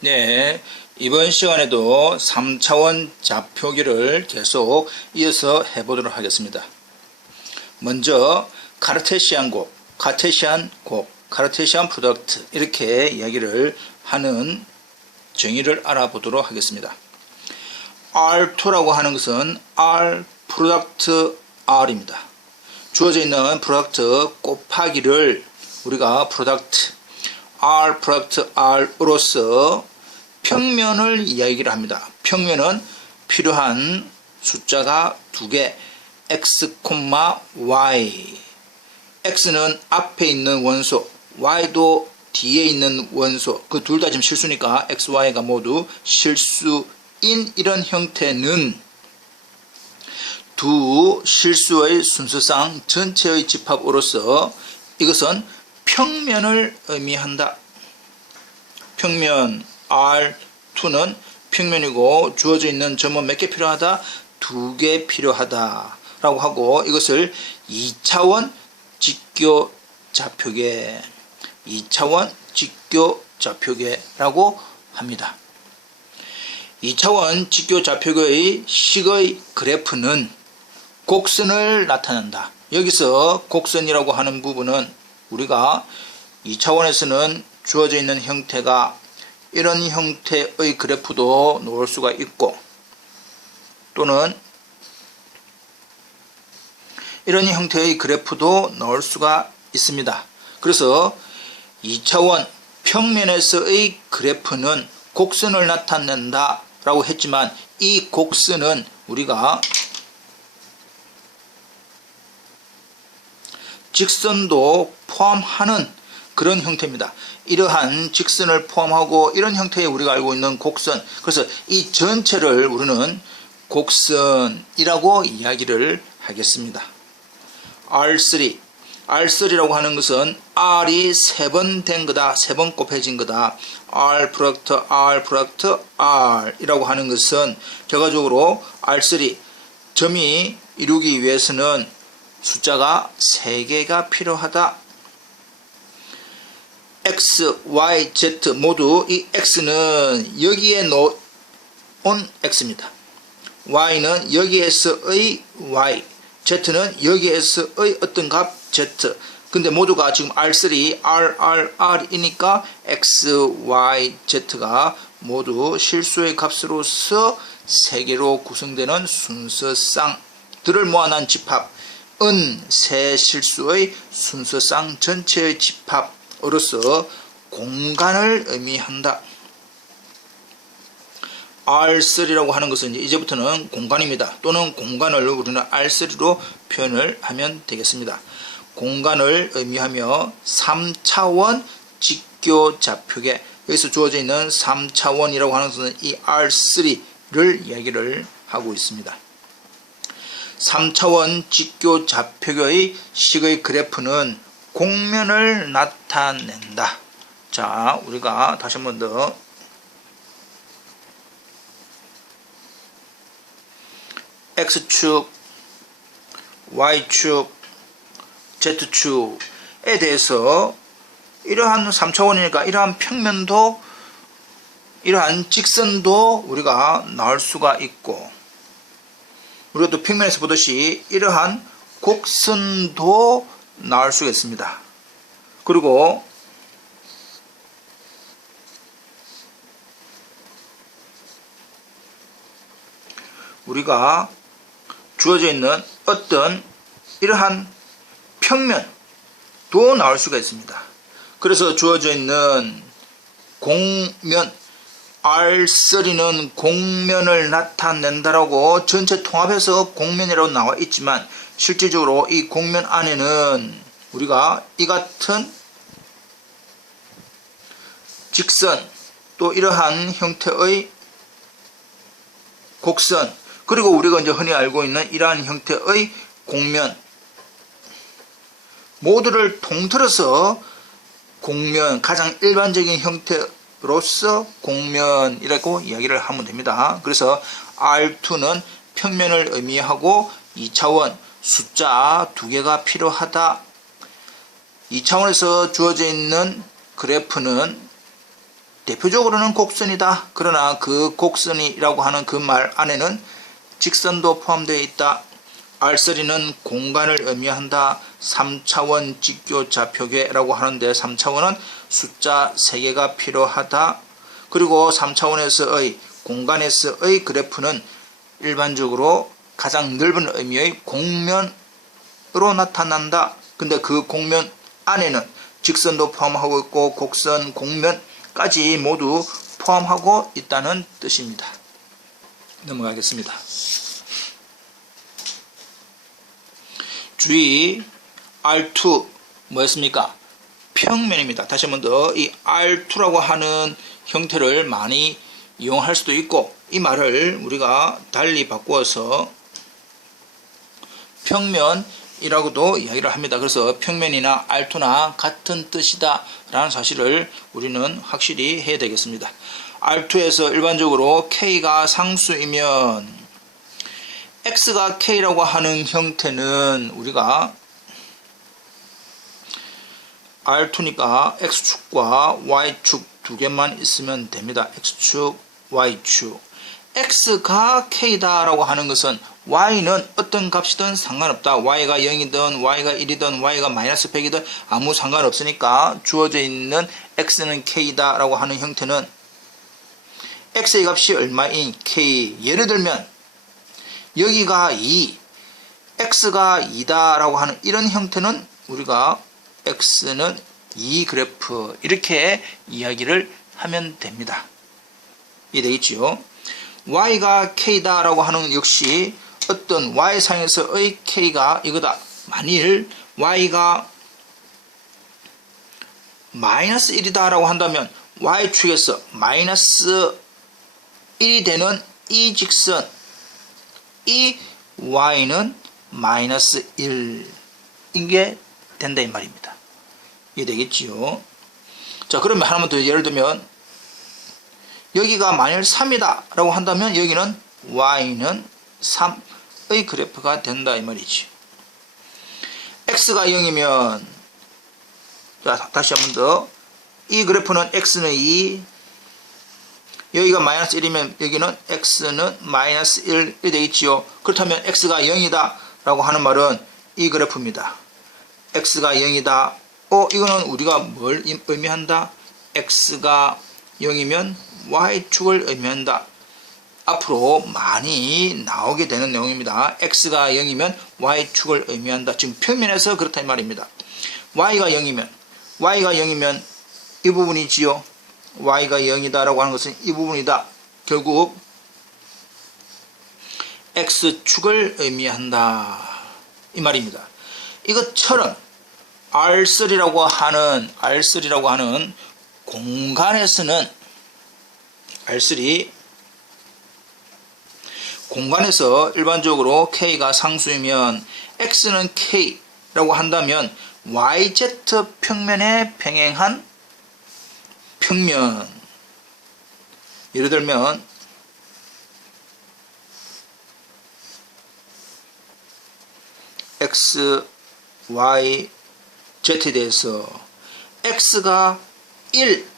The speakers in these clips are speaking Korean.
네, 이번 시간에도 3차원 좌표기를 계속 이어서 해보도록 하겠습니다. 먼저 카르테시안 곡, 카테시안 곡, 카르테시안 프로덕트 이렇게 이야기를 하는 정의를 알아보도록 하겠습니다. R2라고 하는 것은 R 프로덕트 R입니다. 주어져 있는 프로덕트 곱하기를 우리가 프로덕트 R 프로덕트 R으로서 평면을 이야기를 합니다. 평면은 필요한 숫자가 두 개, x, y. x는 앞에 있는 원소, y도 뒤에 있는 원소. 그 둘 다 지금 실수니까 x, y가 모두 실수인 이런 형태는 두 실수의 순서상 전체의 집합으로서 이것은 평면을 의미한다. 평면 R2는 평면이고 주어져 있는 점은 몇 개 필요하다? 두 개 필요하다. 라고 하고 이것을 2차원 직교 좌표계 2차원 직교 좌표계라고 합니다. 2차원 직교 좌표계의 식의 그래프는 곡선을 나타낸다. 여기서 곡선이라고 하는 부분은 우리가 2차원에서는 주어져 있는 형태가 이런 형태의 그래프도 놓을 수가 있고 또는 이런 형태의 그래프도 넣을 수가 있습니다. 그래서 2차원 평면에서의 그래프는 곡선을 나타낸다 라고 했지만 이 곡선은 우리가 직선도 포함하는 그런 형태입니다. 이러한 직선을 포함하고 이런 형태의 우리가 알고 있는 곡선 그래서 이 전체를 우리는 곡선이라고 이야기를 하겠습니다. R3 R3라고 하는 것은 R이 세 번 된 거다. 세 번 곱해진 거다. R 프로덕트 R 프로덕트 R이라고 하는 것은 결과적으로 R3 점이 이루기 위해서는 숫자가 3개가 필요하다. X, Y, Z 모두 이 X는 여기에 놓은 X입니다. Y는 여기에서의 Y, Z는 여기에서의 어떤 값 Z. 근데 모두가 지금 R3, R, R, R이니까 X, Y, Z가 모두 실수의 값으로서 3개로 구성되는 순서쌍들을 모아놓은 집합. 은 세 실수의 순서상 전체의 집합으로서 공간을 의미한다. R3라고 하는 것은 이제부터는 공간입니다. 또는 공간을 우리는 R3로 표현을 하면 되겠습니다. 공간을 의미하며 3차원 직교 좌표계 여기서 주어져 있는 3차원이라고 하는 것은 이 R3를 이야기를 하고 있습니다. 3차원 직교 좌표의 식의 그래프는 공면을 나타낸다. 자, 우리가 다시 한번 더 X축, Y축, Z축에 대해서 이러한 3차원이니까 이러한 평면도 이러한 직선도 우리가 나올 수가 있고 우리가 또 평면에서 보듯이 이러한 곡선도 나올 수가 있습니다. 그리고 우리가 주어져 있는 어떤 이러한 평면도 나올 수가 있습니다. 그래서 주어져 있는 공면 R3는 공면을 나타낸다라고 전체 통합해서 공면이라고 나와 있지만 실질적으로 이 공면 안에는 우리가 이 같은 직선 또 이러한 형태의 곡선 그리고 우리가 이제 흔히 알고 있는 이러한 형태의 공면 모두를 통틀어서 공면 가장 일반적인 형태 로서 공면이라고 이야기를 하면 됩니다. 그래서 R2는 평면을 의미하고 2차원 숫자 두 개가 필요하다. 2차원에서 주어져 있는 그래프는 대표적으로는 곡선이다. 그러나 그 곡선이라고 하는 그 말 안에는 직선도 포함되어 있다. R3는 공간을 의미한다. 3차원 직교 좌표계라고 하는데 3차원은 숫자 3개가 필요하다. 그리고 3차원에서의 공간에서의 그래프는 일반적으로 가장 넓은 의미의 공면으로 나타난다. 근데 그 공면 안에는 직선도 포함하고 있고 곡선, 공면까지 모두 포함하고 있다는 뜻입니다. 넘어가겠습니다. 주의 R2 뭐였습니까? 평면입니다. 다시 한번 더 이 R2라고 하는 형태를 많이 이용할 수도 있고 이 말을 우리가 달리 바꾸어서 평면이라고도 이야기를 합니다. 그래서 평면이나 R2나 같은 뜻이다 라는 사실을 우리는 확실히 해야 되겠습니다. R2에서 일반적으로 K가 상수이면 X가 K라고 하는 형태는 우리가 R2니까 X축과 Y축 두 개만 있으면 됩니다. X축, Y축. X가 K다라고 하는 것은 Y는 어떤 값이든 상관없다. Y가 0이든 Y가 1이든 Y가 마이너스 100이든 아무 상관없으니까 주어져 있는 X는 K다라고 하는 형태는 X의 값이 얼마인 K. 예를 들면 여기가 2, X가 2다라고 하는 이런 형태는 우리가 X는 2 그래프 이렇게 이야기를 하면 됩니다. 이해되겠지요? Y가 K다라고 하는 역시 어떤 Y상에서의 K가 이거다. 만일 Y가 마이너스 1이다라고 한다면 Y축에서 마이너스 1이 되는 이 직선 이 y는 마이너스 1인 게 된다 이 말입니다. 이해되겠지요? 자 그러면 하나만 더 예를 들면 여기가 만일 3이다 라고 한다면 여기는 y는 3의 그래프가 된다 이 말이지. x가 0이면 자 다시 한 번 더 이 그래프는 x는 2 여기가 마이너스 1이면 여기는 x는 마이너스 1이 되겠지요. 그렇다면 x가 0이다 라고 하는 말은 이 그래프입니다. x가 0이다. 어, 이거는 우리가 뭘 의미한다? x가 0이면 y축을 의미한다. 앞으로 많이 나오게 되는 내용입니다. x가 0이면 y축을 의미한다. 지금 평면에서 그렇다 이 말입니다. y가 0이면 y가 0이면 이 부분이지요. Y가 0이다라고 하는 것은 이 부분이다. 결국 x축을 의미한다. 이 말입니다. 이것처럼 R3라고 하는 R3라고 하는 공간에서는 R3 공간에서 일반적으로 K가 상수이면 X는 K라고 한다면 YZ 평면에 평행한 평면 예를 들면 x, y, z에 대해서 x가 1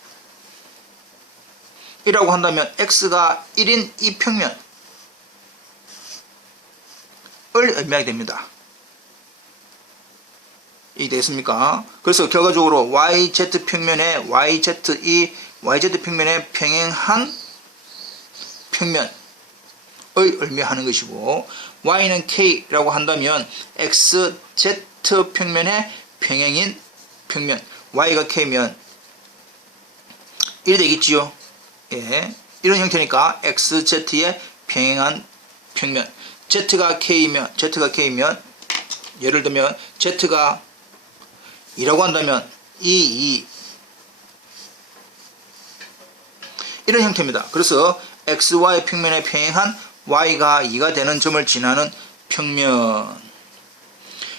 이라고 한다면 x가 1인 이 평면을 의미하게 됩니다. 이 됐습니까? 그래서 결과적으로 YZ 평면에 YZ 이 YZ 평면에 평행한 평면을 의미하는 것이고 Y는 K라고 한다면 XZ 평면에 평행인 평면 Y가 K면 1이 되겠지요. 예. 이런 형태니까 XZ에 평행한 평면 Z가 K면 Z가 K면 예를 들면 Z가 2라고 한다면 2, 2 이런 형태입니다. 그래서 xy 평면에 평행한 y가 2가 되는 점을 지나는 평면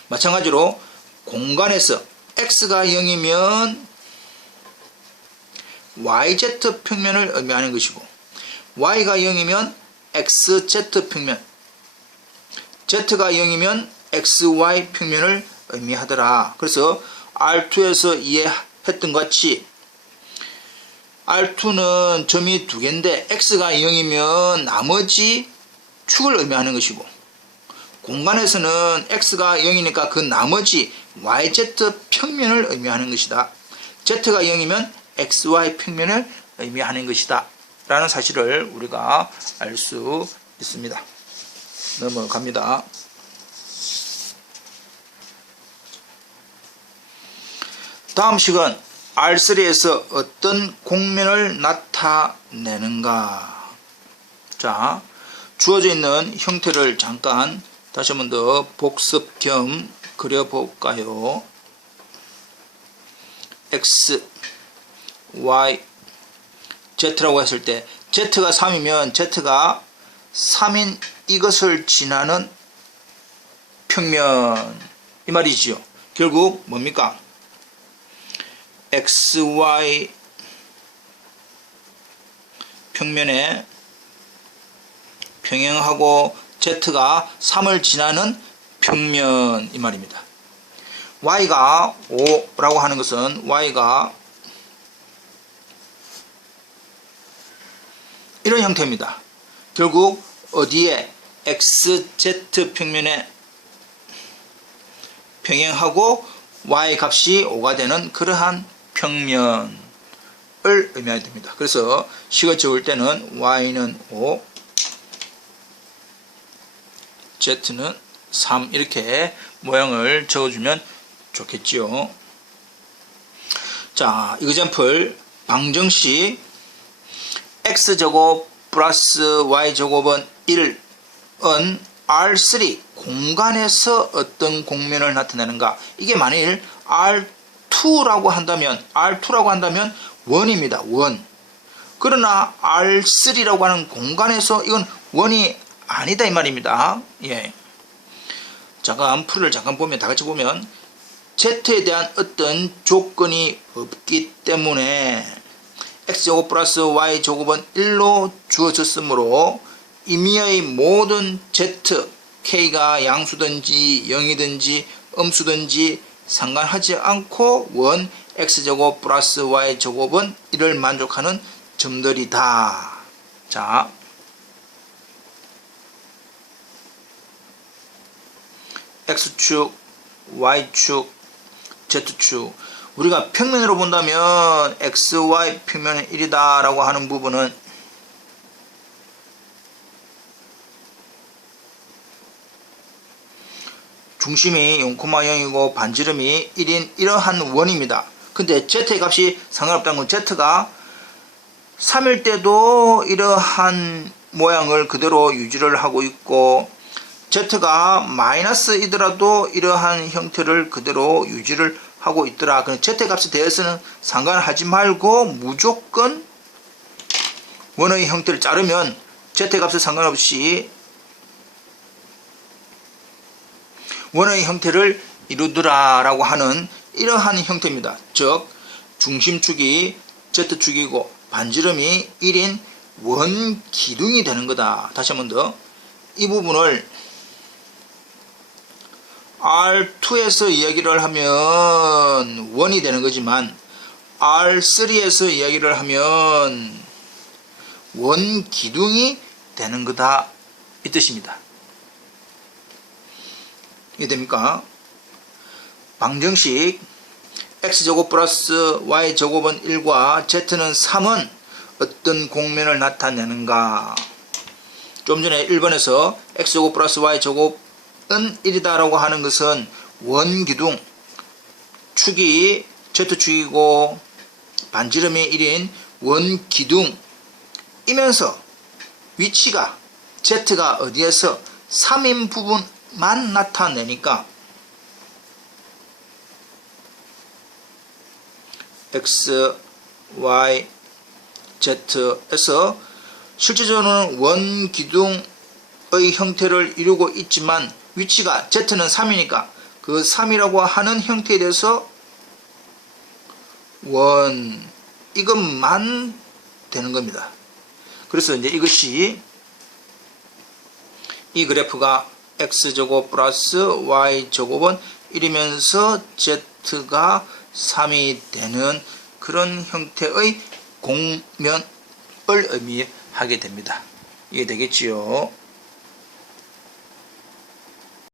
마찬가지로 공간에서 x가 0이면 yz 평면을 의미하는 것이고 y가 0이면 xz 평면 z가 0이면 xy 평면을 의미하더라. 그래서 R2에서 이해했던 것 같이 R2는 점이 두 개인데 x가 0이면 나머지 축을 의미하는 것이고 공간에서는 x가 0이니까 그 나머지 yz 평면을 의미하는 것이다. z가 0이면 xy 평면을 의미하는 것이다. 라는 사실을 우리가 알 수 있습니다. 넘어갑니다. 다음 식은 R3에서 어떤 공면을 나타내는가? 자, 주어져 있는 형태를 잠깐 다시 한번 더 복습 겸 그려볼까요? X, Y, Z라고 했을 때 Z가 3이면 Z가 3인 이것을 지나는 평면 이 말이지요. 결국 뭡니까? XY 평면에 평행하고 Z가 3을 지나는 평면 이 말입니다. Y가 5라고 하는 것은 Y가 이런 형태입니다. 결국 어디에 XZ 평면에 평행하고 Y 값이 5가 되는 그러한 평면을 의미하게 됩니다. 그래서 식을 적을 때는 Y는 5, Z는 3 이렇게 모양을 적어주면 좋겠지요. 자, 이그젠플 방정식 x제곱 플러스 y제곱은 1은 R3 공간에서 어떤 공면을 나타내는가 이게 만일 R2라고 한다면 R2라고 한다면 원입니다. 원. 그러나 R3라고 하는 공간에서 이건 원이 아니다 이 말입니다. 예. 잠깐 풀을 잠깐 보면 다 같이 보면 Z에 대한 어떤 조건이 없기 때문에 x제곱 플러스 y제곱은 1로 주어졌으므로 임의의 모든 z, k가 양수든지 0이든지 음수든지 상관하지 않고 원 x제곱 플러스 y제곱은 이를 만족하는 점들이다. 자, x축, y축, z축 우리가 평면으로 본다면 xy 평면은 1이다 라고 하는 부분은 중심이 0,0이고 반지름이 1인 이러한 원입니다. 근데 z의 값이 상관없다는 건 z가 3일 때도 이러한 모양을 그대로 유지를 하고 있고 z가 마이너스이더라도 이러한 형태를 그대로 유지를 하고 있더라. 그럼 z 값에 대해서는 상관하지 말고 무조건 원의 형태를 자르면 z 값에 상관없이 원의 형태를 이루더라라고 하는 이러한 형태입니다. 즉 중심축이 z축이고 반지름이 1인 원 기둥이 되는 거다. 다시 한 번 더 이 부분을 R2에서 이야기를 하면 원이 되는 거지만 R3에서 이야기를 하면 원 기둥이 되는 거다 이 뜻입니다. 이게 됩니까? 방정식 x제곱 플러스 y제곱은 1과 z는 3은 어떤 공면을 나타내는가 좀 전에 1번에서 x제곱 플러스 y제곱 은 1이다 라고 하는 것은 원기둥 축이 Z축이고 반지름이 1인 원기둥이면서 위치가 Z가 어디에서 3인 부분 만 나타내니까 X, Y, Z에서 실제적으로는 원기둥의 형태를 이루고 있지만 위치가 Z는 3이니까 그 3이라고 하는 형태에 대해서 원 이것만 되는 겁니다. 그래서 이제 이것이 이 그래프가 x제곱 플러스 y제곱은 1이면서 z가 3이 되는 그런 형태의 공면을 의미하게 됩니다. 이해 되겠지요?